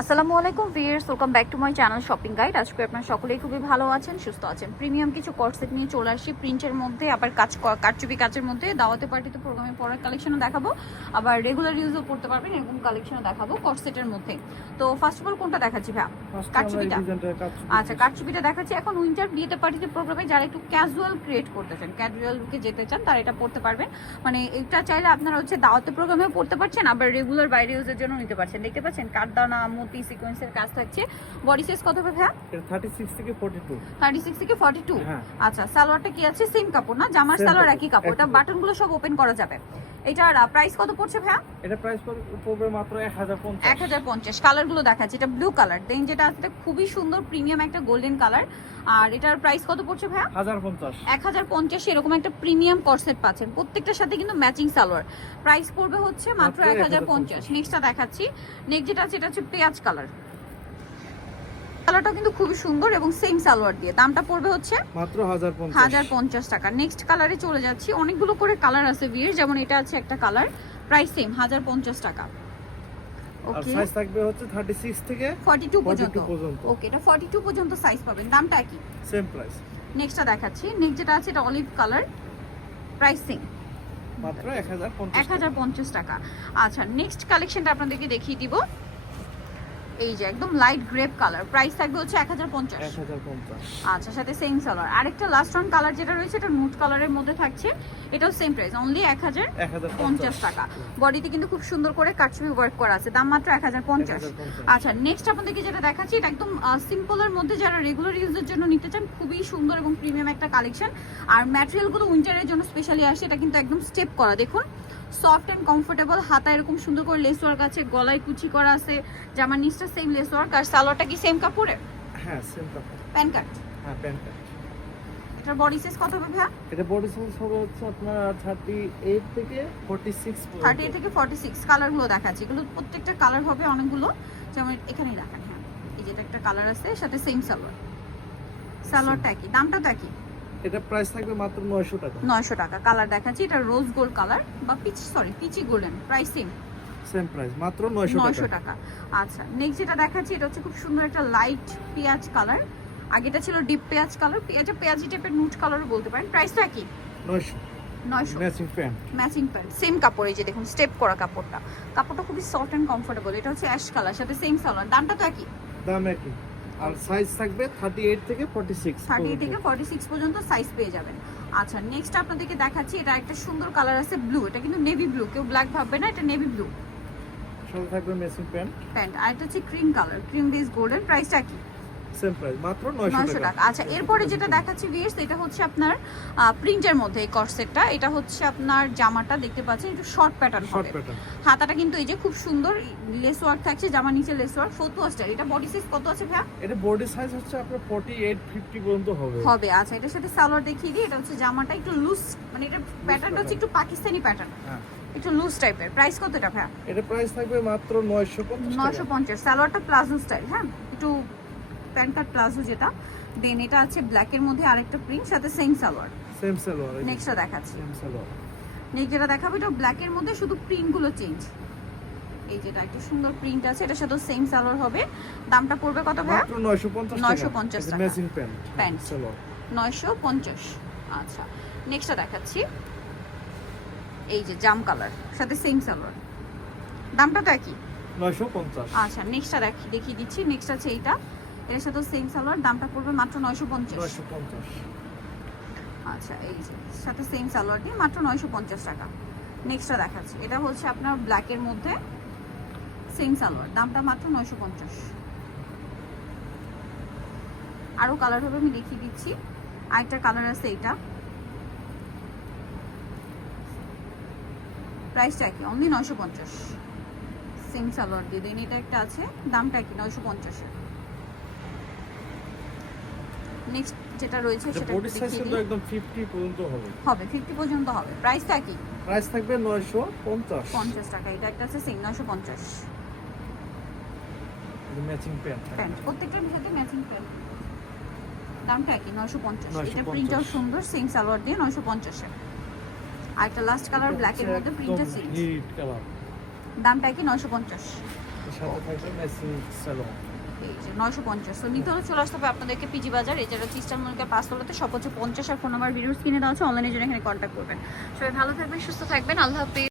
আসসালামু আলাইকুম viewers, welcome back to my channel shopping guide. আজকে আপনারা সকলেই খুবই ভালো আছেন, সুস্থ আছেন। প্রিমিয়াম কিছু কর্সেট নিয়ে চলে আসি, প্রিন্টের মধ্যে, আবার কারচুপি কাচের মধ্যে। দাওয়াতে পার্টিতে প্রোগ্রামে পরার কালেকশনও দেখাবো, আবার রেগুলার ইউজও করতে পারবেন এরকম কালেকশনও দেখাবো কর্সেটের মধ্যে। তো ফার্স্ট অফ অল কোনটা দেখাচ্ছি ভাই? কারচুপিটা। আচ্ছা, কারচুপিটা দেখাচ্ছি। এখন উইন্টার বিয়েতে পার্টিতে প্রোগ্রামে যারা একটু ক্যাজুয়াল ক্রিয়েট করতে চান, ক্যাজুয়াল লুকে যেতে চান, তারা এটা পড়তে পারবেন। মানে এটা চাইলে আপনারা দাওয়াতে প্রোগ্রামেও পড়তে পারছেন, আবার রেগুলার বাইরে ইউজের জন্য নিতে পারছেন। দেখতে পাচ্ছেন কাঠদানা মতি সিকোয়েন্সের কাজ থাকছে। বডি সাইজ কত হবে ভাই? 36 থেকে 42। 36 থেকে 42। হ্যাঁ। আচ্ছা, সালোয়ারটা কি আছে? সেম কাপড় না? জামার সালোয়ার একই কাপড়। এটা বাটনগুলো সব ওপেন করা যাবে। এটার প্রাইস কত পড়ছে ভাই? এটা প্রাইস পড়বে মাত্র 1050। 1050। কালারগুলো দেখাচ্ছি। এটা ব্লু কালার, দেন যেটা আছে খুবই সুন্দর প্রিমিয়াম একটা গোল্ডেন কালার। আর এটার প্রাইস কত পড়ছে ভাই? 1050। 1050 এরকম একটা প্রিমিয়াম কর্সেট পাচ্ছেন, প্রত্যেকটার সাথে কিন্তু ম্যাচিং সালোয়ার। প্রাইস পড়বে হচ্ছে মাত্র 1050। নেক্সটটা দেখাচ্ছি। নেক্সট যেটা আছে এটা হচ্ছে পেঁয়াজ কালার। কালারটাও কিন্তু খুবই সুন্দর এবং সেম সালোয়ার দিয়ে। দামটা পড়বে হচ্ছে মাত্র 1050। 1050 টাকা। নেক্সট কালারে চলে যাচ্ছি। অনেকগুলো করে কালার আছে ভিউয়ার, যেমন এটা আছে একটা কালার, প্রাইস সেম 1050 টাকা। আর ওকে, সাইজ থাকবে হচ্ছে 36 থেকে 42 পর্যন্ত। 42 পর্যন্ত। ওকে, এটা 42 পর্যন্ত সাইজ পাবেন। দামটা কি? Same price. নেক্সটটা দেখাচ্ছি। নেক্সট যেটা আছে এটা অলিভ কালার, প্রাইস সেম মাত্র 1050। 1050 টাকা। আচ্ছা, নেক্সট কালেকশনটা আপনাদেরকে দেখিয়ে দিব। এই যে একদম লাইট গ্রেপ কালার, প্রাইস থাকবে হচ্ছে 1050। 1050। আচ্ছা, সাথে সেম সালোয়ার। আরেকটা লাস্ট অন কালার যেটা রয়েছে এটা নুট কালারের মধ্যে থাকছে, এটাও সেম প্রাইস, অনলি 1050 টাকা। বডিতে কিন্তু খুব সুন্দর করে কাটছবি ওয়ার্ক করা আছে, দাম মাত্র 1050। আচ্ছা, নেক্সট আপনাদেরকে যেটা দেখাচ্ছি এটা একদম সিম্পলের মধ্যে, যারা রেগুলার ইউজের জন্য নিতে চান, খুবই সুন্দর এবং প্রিমিয়াম একটা কালেকশন। আর ম্যাটেরিয়ালগুলো উইন্টারের জন্য স্পেশালি আসে। এটা কিন্তু একদম স্টেপ করা, দেখুন সফট এন্ড কমফোর্টেবল। হাতা এরকম সুন্দর করে লেস ওয়ার্ক আছে, গলায় কুচি করা আছে, জামার নিচটা সেম লেস ওয়ার্ক। আর সালোয়ারটা কি সেম কাপড়ে? হ্যাঁ, সেম কাপড়। প্যান কাট। হ্যাঁ, প্যান্ট কাট। এটার বডি সাইজ কত হবে ভাই? এটা বডি সাইজ হবে হচ্ছে আপনার 38 থেকে 46 পর্যন্ত। 38 থেকে 46। কালারগুলো দেখাচ্ছি, এগুলো প্রত্যেকটা কালার হবে অনেকগুলো, যেমন এখানেই দেখান। হ্যাঁ, এই যেটা একটা কালার আছে, সাথে সেম সালোয়ার। সালোয়ারটা কি? দামটা তো একই। এটা প্রাইস থাকবে মাত্র 900 টাকা। 900 টাকা। কালার দেখাচ্ছি, এটা রোজ গোল্ড কালার বা peachy golden, price same same price, মাত্র 900 টাকা। আচ্ছা, নেক্সট যেটা দেখাচ্ছি এটা হচ্ছে খুব সুন্দর একটা লাইট পেঁয়াজ কালার। আগেটা ছিল ডিপ পেঁয়াজ কালার, এটা পেঁয়াজি টাইপের নুট কালারও বলতে পারেন। প্রাইসটা কি? 900। Matching pant. Matching pant, same কাপড়। এই যে দেখুন স্টেপ করা কাপড়টা, কাপড়টা খুবই সফট এন্ড কমফোর্টেবল। এটা হচ্ছে অ্যাশ কালার, সাথে সেম সালোয়ার। দামটা তো একই। দাম একই। আর সাইজ থাকবে 38 থেকে 46। 38 থেকে 46 পর্যন্ত সাইজ পেয়ে যাবেন। আচ্ছা, নেক্সট আপনাদেরকে দেখাচ্ছি এটা একটা সুন্দর কালার আছে ব্লু, এটা কিন্তু নেভি ব্লু, কেউ ব্ল্যাক ভাববে না, এটা নেভি ব্লু। সাথে থাকবে ম্যাচিং প্যান্ট। আর এটা হচ্ছে cream colour, cream base golden. প্রাইসটা কি? সেম প্রাইস, মাত্র 900 টাকা। আচ্ছা, এরপরে যেটা দেখাচ্ছি ভিউয়ার্স, এটা হচ্ছে আপনার প্রিন্টের মধ্যে এই কর্সেটটা। এটা হচ্ছে আপনার জামাটা দেখতে পাচ্ছেন একটু শর্ট প্যাটার্ন হবে। হাতাটা কিন্তু এই যে খুব সুন্দর লেস ওয়ার্ক থাকছে, জামার নিচে লেস ওয়ার্ক, ফতুয়া স্টাইল। এটা বডি সাইজ কত আছে ভাই? এটা বডি সাইজ হচ্ছে আপনার 48 50 পর্যন্ত হবে। আচ্ছা, এটার সাথে সালোয়ার দেখিয়ে দিই। এটা হচ্ছে জামাটা একটু লুজ, মানে এটা প্যাটার্নটা হচ্ছে একটু পাকিস্তানি প্যাটার্ন, একটু লুজ টাইপের। প্রাইস কত এটা ভাই? এটা প্রাইস থাকবে মাত্র 950 টাকা। 950। সালোয়ারটা প্লাজো স্টাইল, হ্যাঁ, একটু প্যান্ট কাট প্লাজো যেটা। দেন এটা আছে ব্ল্যাকের মধ্যে আরেকটা প্রিন্ট, সাথে সেম সালোয়ার। সেম সালোয়ার। নেক্সটটা দেখাচ্ছি। সেম সালোয়ার। নেক্সট যেটা দেখাবো এটা ব্ল্যাকের মধ্যে, শুধু প্রিন্টগুলো চেঞ্জ। এই যেটা একটা সুন্দর প্রিন্ট আছে, এটার সাথে সেম সালোয়ার হবে। দামটা পড়বে কত ভাই? মাত্র 950 টাকা। 950 টাকা। Matching pant salwar 950। আচ্ছা, নেক্সটটা দেখাচ্ছি। এই যে জাম কালার, সাথে সেম সালোয়ার। দামটা তো একই, 950। আচ্ছা, নেক্সটটা দেখিয়ে দিচ্ছি। নেক্সট আছে এইটা, এর সাথে সেম সালোয়ার। দামটা পড়বে মাত্র 950। 950। আচ্ছা, এই যে সাথে সেম সালোয়ার দিয়ে মাত্র 950 টাকা। নেক্সটটা দেখাচ্ছি, এটা হচ্ছে আপনার ব্ল্যাকের মধ্যে সেম সালোয়ার, দামটা মাত্র 950। আরো কালার হবে, আমি দেখিয়ে দিচ্ছি। আরেকটা কালার আছে এইটা, প্রাইসটা কি? অনলি 950, সেম সালোয়ার দিয়ে। দেন এটা একটা আছে, দামটা কি? 950 এর। নেক্সট যেটা রয়েছে সেটা বডি সাইজ কিন্তু একদম 50 পর্যন্ত হবে। 50 পর্যন্ত হবে। প্রাইসটা কি? প্রাইস থাকবে 950। 50 টাকা। এটা একটা আছে সেম 950। Matching pant. প্রত্যেকটার সাথে ম্যাচিং প্যান্ট। দামটা কি? 950। এটা 950। প্রিন্টটাও সুন্দর, সেম সালোয়ার দিয়ে 950 এর। আর একটা লাস্ট কালার ব্ল্যাক এর মধ্যে প্রিন্টটা সেম। Hit colour. দামটা কি? 950। এর সাথে থাকবে মেসিং স্যালন। এই যে 950। তো নিতে হলে চলে আসতে হবে আপনাদেরকে পিজি বাজার, এছাড়া ইস্টার্ন মল্লিকার 5 তলাতে, সব হচ্ছে 50। আর ফোন নাম্বার ভিডিওস কিনে দেওয়া আছে, অনলাইনের জন্য এখানে কন্ট্যাক্ট করবেন। সবাই ভালো থাকবেন, সুস্থ থাকবেন, আল্লাহ হাফেজ।